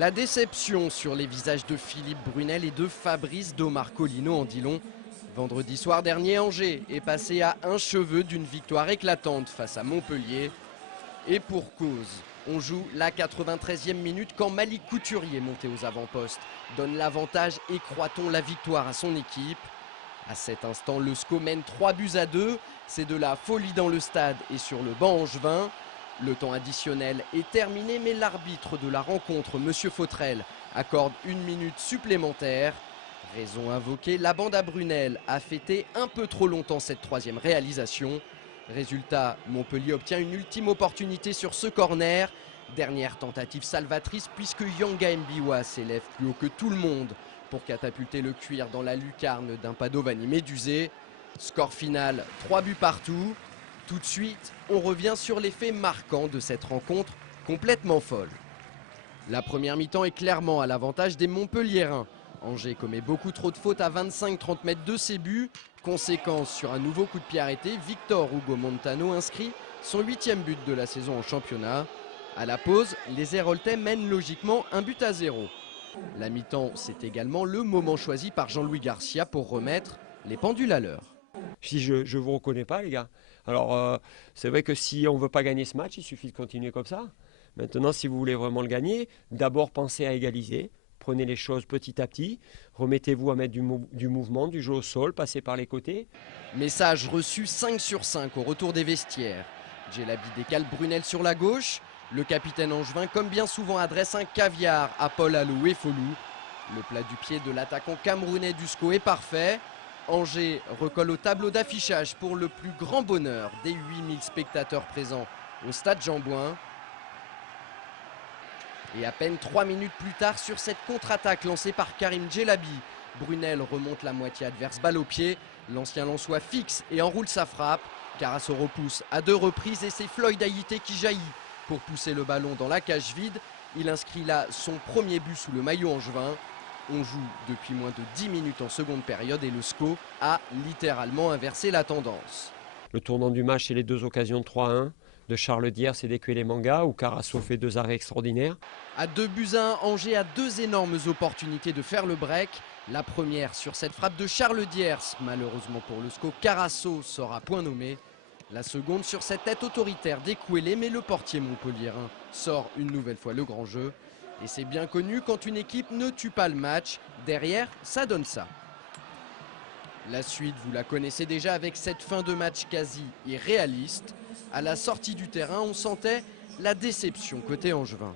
La déception sur les visages de Philippe Brunel et de Fabrice Domarcolino en dit long. Vendredi soir dernier, Angers est passé à un cheveu d'une victoire éclatante face à Montpellier. Et pour cause, on joue la 93e minute quand Malik Couturier, monté aux avant-postes, donne l'avantage et croit-on la victoire à son équipe. À cet instant, le SCO mène 3-2. C'est de la folie dans le stade et sur le banc angevin. Le temps additionnel est terminé, mais l'arbitre de la rencontre, M. Fautrel, accorde 1 minute supplémentaire. Raison invoquée, la bande à Brunel a fêté un peu trop longtemps cette troisième réalisation. Résultat, Montpellier obtient une ultime opportunité sur ce corner. Dernière tentative salvatrice puisque Yanga Mbiwa s'élève plus haut que tout le monde pour catapulter le cuir dans la lucarne d'un Padovani médusé. Score final, 3 buts partout. Tout de suite, on revient sur les faits marquants de cette rencontre complètement folle. La première mi-temps est clairement à l'avantage des Montpelliérains. Angers commet beaucoup trop de fautes à 25-30 mètres de ses buts. Conséquence, sur un nouveau coup de pied arrêté, Victor Hugo Montano inscrit son 8e but de la saison en championnat. À la pause, les Héroltais mènent logiquement 1-0. La mi-temps, c'est également le moment choisi par Jean-Louis Garcia pour remettre les pendules à l'heure. Je ne vous reconnais pas, les gars. Alors, c'est vrai que si on ne veut pas gagner ce match, il suffit de continuer comme ça. Maintenant, si vous voulez vraiment le gagner, d'abord pensez à égaliser. Prenez les choses petit à petit. Remettez-vous à mettre du mouvement, du jeu au sol, passez par les côtés. Message reçu 5 sur 5 au retour des vestiaires. Djelabi décale Brunel sur la gauche. Le capitaine angevin, comme bien souvent, adresse un caviar à Paul Alou-Effolou. Le plat du pied de l'attaquant camerounais du SCO est parfait. Angers recolle au tableau d'affichage pour le plus grand bonheur des 8000 spectateurs présents au stade Jean-Bouin. Et à peine 3 minutes plus tard, sur cette contre-attaque lancée par Karim Djelabi, Brunel remonte la moitié adverse, balle au pied. L'ancien Lensois fixe et enroule sa frappe. Carasso repousse à 2 reprises et c'est Floyd Aïté qui jaillit pour pousser le ballon dans la cage vide. Il inscrit là son premier but sous le maillot angevin. On joue depuis moins de 10 minutes en seconde période et le SCO a littéralement inversé la tendance. Le tournant du match, c'est les 2 occasions de 3-1 de Charles Diers et d'Ekuele Manga, où Carasso fait 2 arrêts extraordinaires. À 2-1, Angers a 2 énormes opportunités de faire le break. La première sur cette frappe de Charles Diers. Malheureusement pour le SCO, Carasso sort à point nommé. La seconde sur cette tête autoritaire d'Ekuele, mais le portier montpelliérain sort une nouvelle fois le grand jeu. Et c'est bien connu, quand une équipe ne tue pas le match, derrière, ça donne ça. La suite, vous la connaissez déjà avec cette fin de match quasi irréaliste. À la sortie du terrain, on sentait la déception côté angevin.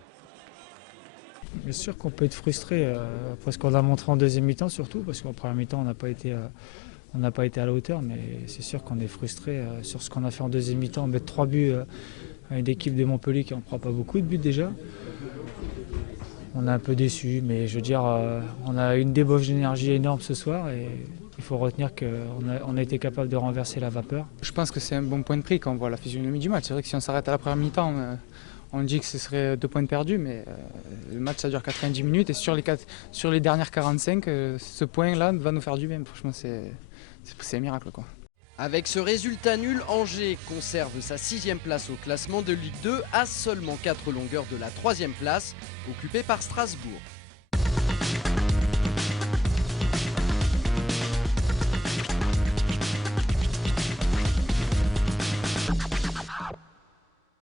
Bien sûr qu'on peut être frustré, après ce qu'on a montré en deuxième mi-temps surtout, parce qu'en première mi-temps on n'a pas été à la hauteur, mais c'est sûr qu'on est frustré sur ce qu'on a fait en deuxième mi-temps. Mettre 3 buts à une équipe de Montpellier qui n'en prend pas beaucoup de buts déjà. On est un peu déçus, mais je veux dire, on a une débauche d'énergie énorme ce soir et il faut retenir qu'on a été capable de renverser la vapeur. Je pense que c'est un bon point de prix quand on voit la physionomie du match. C'est vrai que si on s'arrête à la première mi-temps, on dit que ce serait 2 points de perdus, mais le match ça dure 90 minutes et sur les dernières 45, ce point-là va nous faire du bien. Franchement, c'est un miracle, quoi. Avec ce résultat nul, Angers conserve sa 6e place au classement de Ligue 2 à seulement 4 longueurs de la 3e place, occupée par Strasbourg.